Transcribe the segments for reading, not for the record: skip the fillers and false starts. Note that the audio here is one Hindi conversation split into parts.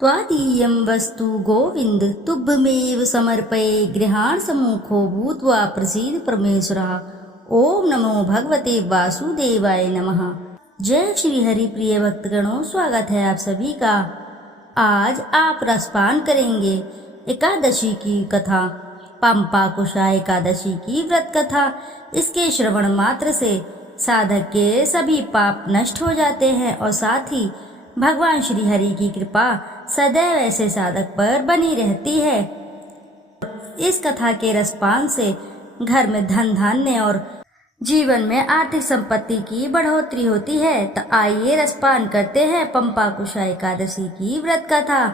त्वादीयं वस्तु गोविन्द तुभ्यमेव समर्पये गृहाण सम्मुखो भूत्वा प्रसीद परमेश्वरः। ओम नमो भगवते वासुदेवाय नमः। जय श्री हरि प्रिय भक्तगणों, स्वागत है आप सभी का। आज आप रसपान करेंगे एकादशी की कथा, पंपाकुशा एकादशी की व्रत कथा। इसके श्रवण मात्र से साधक के सभी पाप नष्ट हो जाते हैं और साथ ही भगवान श्री हरि की कृपा सदैव ऐसे साधक पर बनी रहती है। इस कथा के रसपान से घर में धन धान्य और जीवन में आर्थिक संपत्ति की बढ़ोतरी होती है। तो आइए रसपान करते हैं पंपाकुशा एकादशी की व्रत कथा।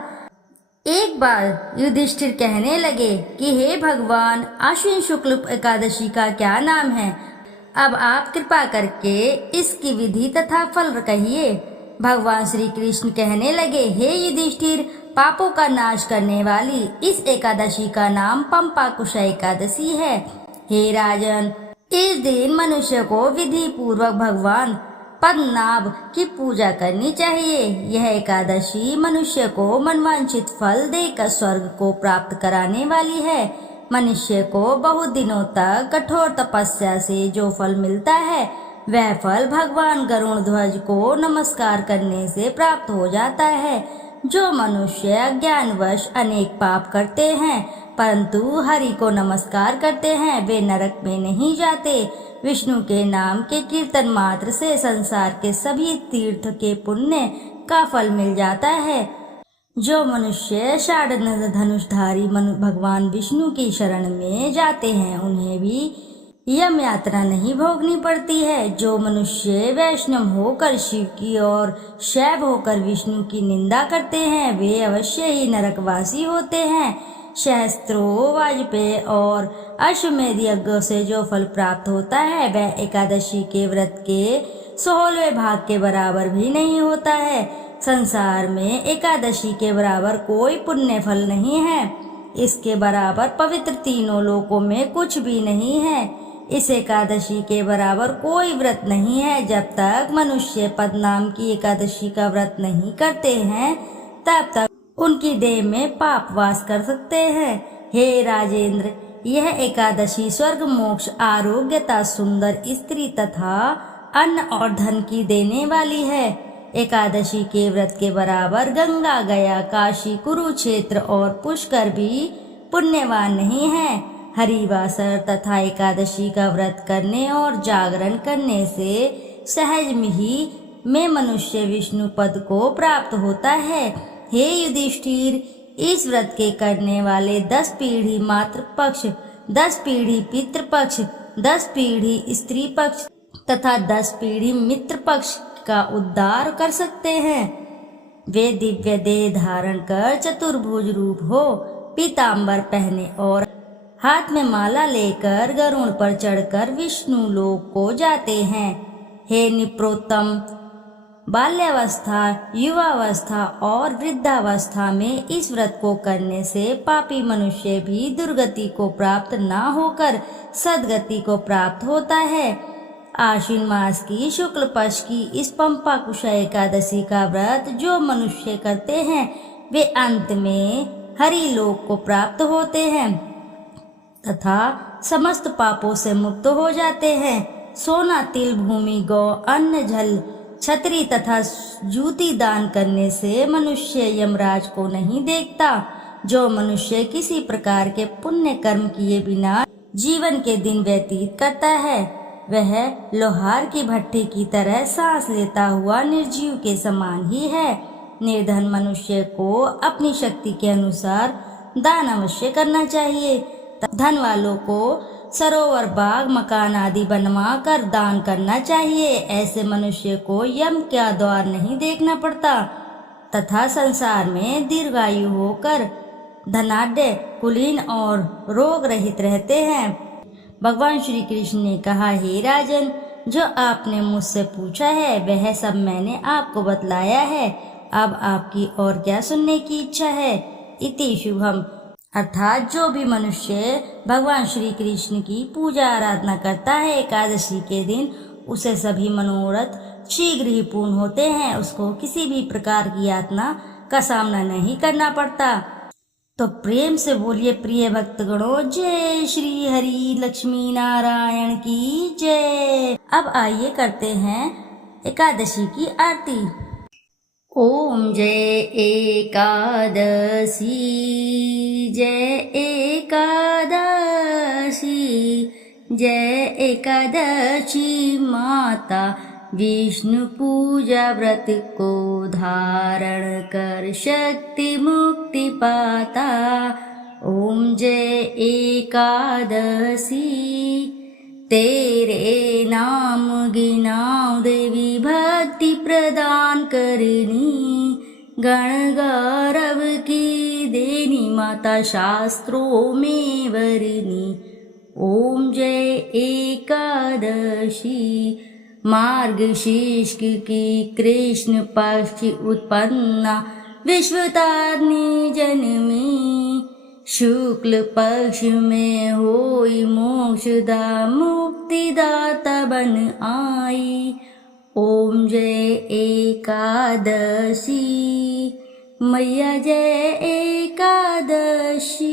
एक बार युधिष्ठिर कहने लगे कि हे भगवान, आश्विन शुक्ल एकादशी का क्या नाम है? अब आप कृपा करके इसकी विधि तथा फल कहिए। भगवान श्री कृष्ण कहने लगे, हे युधिष्ठिर, पापों का नाश करने वाली इस एकादशी का नाम पंपाकुशा एकादशी है। हे राजन, इस दिन मनुष्य को विधि पूर्वक भगवान पद्मनाभ की पूजा करनी चाहिए। यह एकादशी मनुष्य को मनवांछित फल देकर स्वर्ग को प्राप्त कराने वाली है। मनुष्य को बहुत दिनों तक कठोर तपस्या से जो फल मिलता है, वह फल भगवान गरुण ध्वज को नमस्कार करने से प्राप्त हो जाता है। जो मनुष्य अज्ञानवश अनेक पाप करते हैं परंतु हरि को नमस्कार करते हैं, वे नरक में नहीं जाते। विष्णु के नाम के कीर्तन मात्र से संसार के सभी तीर्थ के पुण्य का फल मिल जाता है। जो मनुष्य षाढ़ धनुषधारी भगवान विष्णु की शरण में जाते हैं, उन्हें भी यम यात्रा नहीं भोगनी पड़ती है। जो मनुष्य वैष्णव होकर शिव की और शैव होकर विष्णु की निंदा करते हैं, वे अवश्य ही नरकवासी होते हैं। सहस्त्रों वाजपेय और अश्वमेध यज्ञों से जो फल प्राप्त होता है, वह एकादशी के व्रत के 16वें भाग के बराबर भी नहीं होता है। संसार में एकादशी के बराबर कोई पुण्य फल नहीं है। इसके बराबर पवित्र तीनों लोकों में कुछ भी नहीं है। इस एकादशी के बराबर कोई व्रत नहीं है। जब तक मनुष्य पद्मनाभ की एकादशी का व्रत नहीं करते हैं, तब तक उनकी देह में पाप वास कर सकते हैं। हे राजेंद्र, यह एकादशी स्वर्ग, मोक्ष, आरोग्यता, सुंदर स्त्री तथा अन्न और धन की देने वाली है। एकादशी के व्रत के बराबर गंगा, गया, काशी, कुरुक्षेत्र और पुष्कर भी पुण्यवान नहीं है। हरिवासर तथा एकादशी का व्रत करने और जागरण करने से सहज ही में मनुष्य विष्णु पद को प्राप्त होता है। हे युधिष्ठिर, इस व्रत के करने वाले 10 पीढ़ी मातृ पक्ष, 10 पीढ़ी पितृ पक्ष, 10 पीढ़ी स्त्री पक्ष तथा 10 पीढ़ी मित्र पक्ष का उद्धार कर सकते हैं। वे दिव्य देह धारण कर चतुर्भुज रूप हो, पीतांबर पहने और हाथ में माला लेकर गरुड़ पर चढ़कर विष्णु लोक को जाते हैं। हे निप्रोत्तम, बाल्यावस्था, युवावस्था और वृद्धावस्था में इस व्रत को करने से पापी मनुष्य भी दुर्गति को प्राप्त न होकर सद्गति को प्राप्त होता है। आश्विन मास की शुक्ल पक्ष की इस पंपाकुशा एकादशी का व्रत जो मनुष्य करते हैं, वे अंत में हरि लोक को प्राप्त होते हैं तथा समस्त पापों से मुक्त हो जाते हैं। सोना, तिल, भूमि, गौ, अन्न, जल, छतरी तथा जूती दान करने से मनुष्य यमराज को नहीं देखता। जो मनुष्य किसी प्रकार के पुण्य कर्म किए बिना जीवन के दिन व्यतीत करता है, वह लोहार की भट्टी की तरह सांस लेता हुआ निर्जीव के समान ही है। निर्धन मनुष्य को अपनी शक्ति के अनुसार दान अवश्य करना चाहिए। धन वालों को सरोवर, बाग, मकान आदि बनवा कर दान करना चाहिए। ऐसे मनुष्य को यम का द्वार नहीं देखना पड़ता तथा संसार में दीर्घायु होकर धनाढ्य, कुलीन और रोग रहित रहते हैं। भगवान श्री कृष्ण ने कहा, हे राजन, जो आपने मुझसे पूछा है वह सब मैंने आपको बतलाया है। अब आपकी और क्या सुनने की इच्छा है? इति शुभम। अर्थात जो भी मनुष्य भगवान श्री कृष्ण की पूजा आराधना करता है एकादशी के दिन, उसे सभी मनोरथ शीघ्र ही पूर्ण होते हैं। उसको किसी भी प्रकार की यातना का सामना नहीं करना पड़ता। तो प्रेम से बोलिए प्रिय भक्तगणों, जय श्री हरि लक्ष्मी नारायण की जय। अब आइए करते हैं एकादशी की आरती। ओम जय एकादशी, जय एकादशी, जय एकादशी माता विष्णु पूजा व्रत को धारण कर शक्ति मुक्ति पाता। ओम जय एकादशी, तेरे नाम गिनाओ देवी भक्ति प्रदान करनी, गण गौरव की देनी माता शास्त्रों में वरनी। ओम जय एकादशी, मार्गशीर्ष की कृष्ण पक्ष उत्पन्ना विश्वतारिणी जन्मी, शुक्ल पक्ष में होई मोक्षदा मुक्तिदाता बन आई। ओम जय एकादशी, मैया जय एकादशी,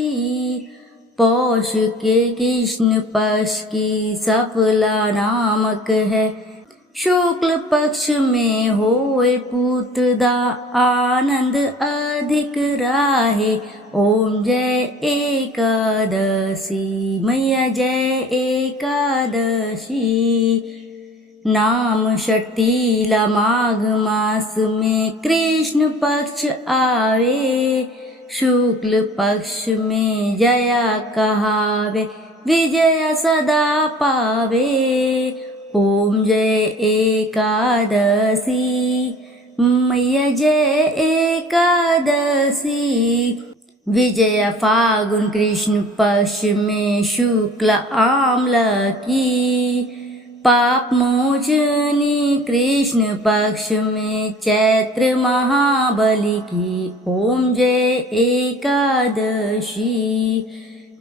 पौष के कृष्ण पक्ष की सफला नामक है, शुक्ल पक्ष में होए पुत्रदा आनंद अधिक राहे। ओम जय एकादशी, मैया जय एकादशी, नाम षटीला माघ मास में कृष्ण पक्ष आवे, शुक्ल पक्ष में जया कहावे, विजय सदा पावे। ओम जय एकादशी, मैया जय एकादशी, विजय फागुन कृष्ण पक्ष में शुक्ल आम्ल की, पाप मोचनी कृष्ण पक्ष में चैत्र महाबली की। ओम जय एकादशी,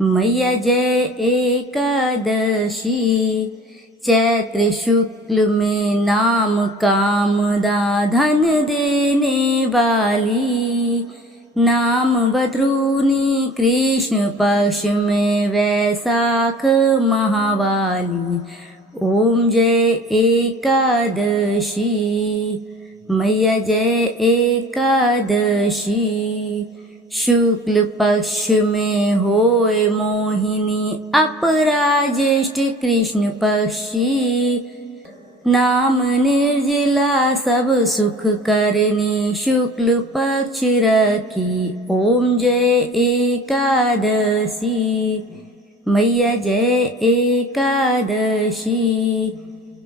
मैया जय एकादशी, चैत्र शुक्ल में नाम कामदा धन देने वाली, नाम बद्रुनी कृष्ण पक्ष में वैशाख महावाली। ओम जय एकादशी, मैया जय एकादशी, शुक्ल पक्ष में होए मोहिनी अपराजेष्ठ कृष्ण पक्षी, नाम निर्जला सब सुख करनी शुक्ल पक्ष रखी। ओम जय एकादशी, मैया जय एकादशी,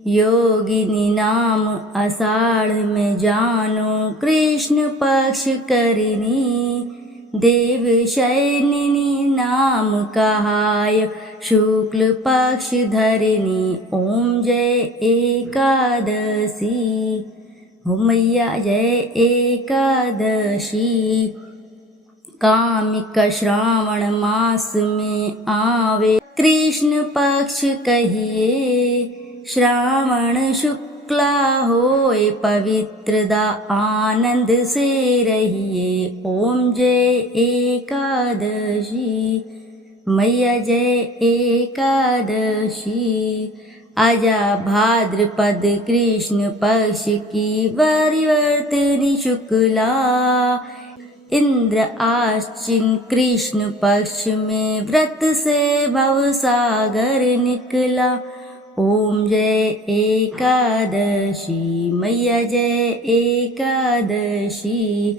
योगिनी नाम आषाढ़ में जानो कृष्ण पक्ष करनी, देव शयनिनी नाम कहाय शुक्ल पक्ष धरनी। ओम जय एकादशी, हो मैया जय एकादशी, कामिक श्रावण मास में आवे कृष्ण पक्ष कहिए, श्रावण शुक्ला होए पवित्रदा आनंद से रहिए। ओम जय एकादशी, मैया जय एकादशी, आजा भाद्रपद कृष्ण पक्ष की वरिवर्तनी शुक्ला, इंद्र आश्विन कृष्ण पक्ष में व्रत से भव सागर निकला। ओम जय एकादशी, मैया जय एकादशी,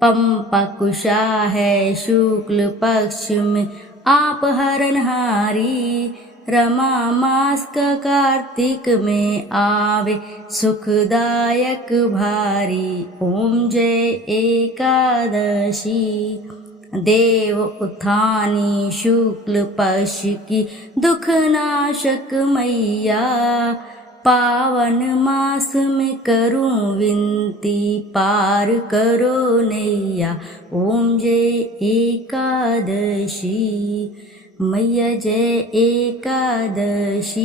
पंपा कुशा है शुक्ल पक्ष में आप हरनहारी, रमा मास का कार्तिक में आवे सुखदायक भारी। ओम जय एकादशी, देव उत्थानी शुक्ल पक्ष की दुख नाशक मैया, पावन मास में करूं विनती पार करो नैया। ओम जय एकादशी, मैया जय एकादशी,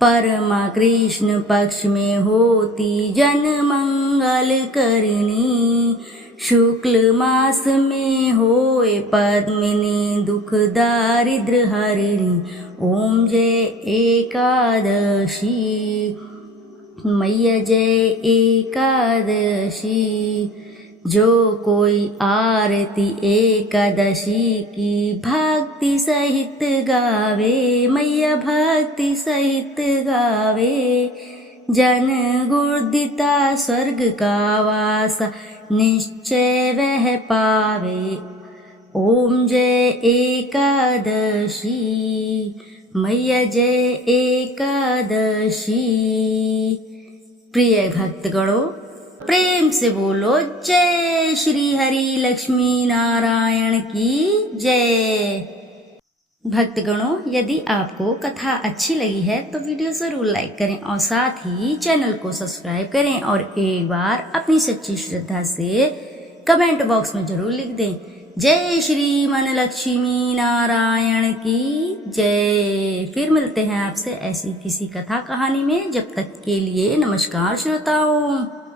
परमा कृष्ण पक्ष में होती जन मंगल करनी, शुक्ल मास में होए पद्मिनी दुख दारिद्र हरिणी ओम जय एकादशी मैया जय एकादशी। जो कोई आरती एकादशी की भक्ति सहित गावे मैया भक्ति सहित गावे जन गुर्दिता स्वर्ग का वास निश्चय वह पावे ओम जय एकादशी मैया जय एकादशी। प्रिय भक्तगणों, प्रेम से बोलो जय श्री हरि लक्ष्मी नारायण की जय। भक्तगणों, यदि आपको कथा अच्छी लगी है तो वीडियो जरूर लाइक करें और साथ ही चैनल को सब्सक्राइब करें और एक बार अपनी सच्ची श्रद्धा से कमेंट बॉक्स में जरूर लिख दें जय श्री मन लक्ष्मी नारायण की जय। फिर मिलते हैं आपसे ऐसी किसी कथा कहानी में। जब तक के लिए नमस्कार श्रोताओं।